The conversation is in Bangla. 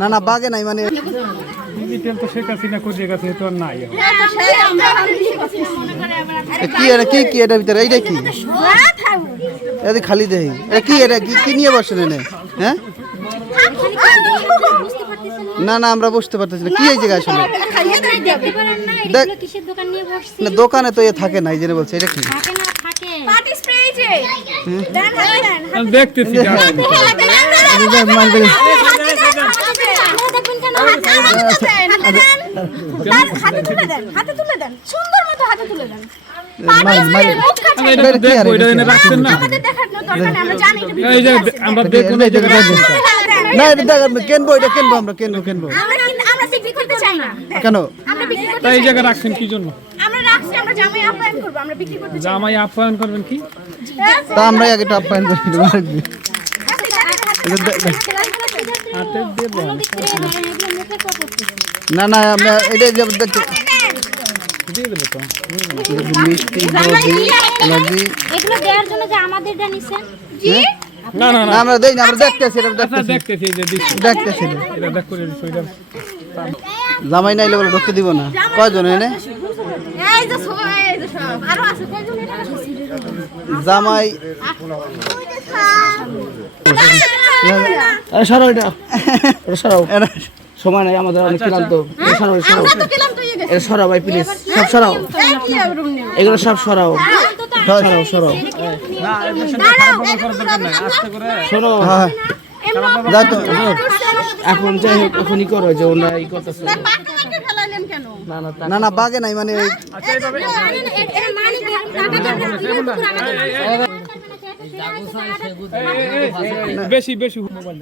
না না বাগে নাই মানে কি এটা ভিতরে এইটা কি এটা খালি দেই এটা কি এটা কি নিয়ে বসেন এনে হ্যাঁ না না আমরা বুঝতে পারতেছি না কি এই জায়গা আসলে না দোকানে তো এ থাকে না এই জন্য বলছে এটা কি দেখতেছি কেনবো আমরা কেনবো কেন এই জায়গা রাখছেন কি জন্য জামাই আপ্যায়ন করবেন কি তা আমরা আগে আপ্যায়ন করি না না আমরা এটা দেখতে মিষ্টি এগুলো দেওয়ার জন্য যে আমাদেরটা নিছেন জি না না না আমরা দেই না আমরা দেখতেছি যে দেখতেছি এটা দেখ করে সইটা জামাই নাইলে বলে ঢুকতে দিব না কয়জন এনে এই যে সব আরো আছে কয়জন এটা জামাই আরে সরাও এটা সরাও সময় নাই আমাদের অনেক ক্লান্ত সরাও এটা সরাও ভাই প্লিজ সব সরাও এগুলো সব সরাও সরাও শোনো যা তো এখন যাই হোক এখনই করো যে ওনা এই কথা না না বাগে নাই মানে বেশি মোবাইল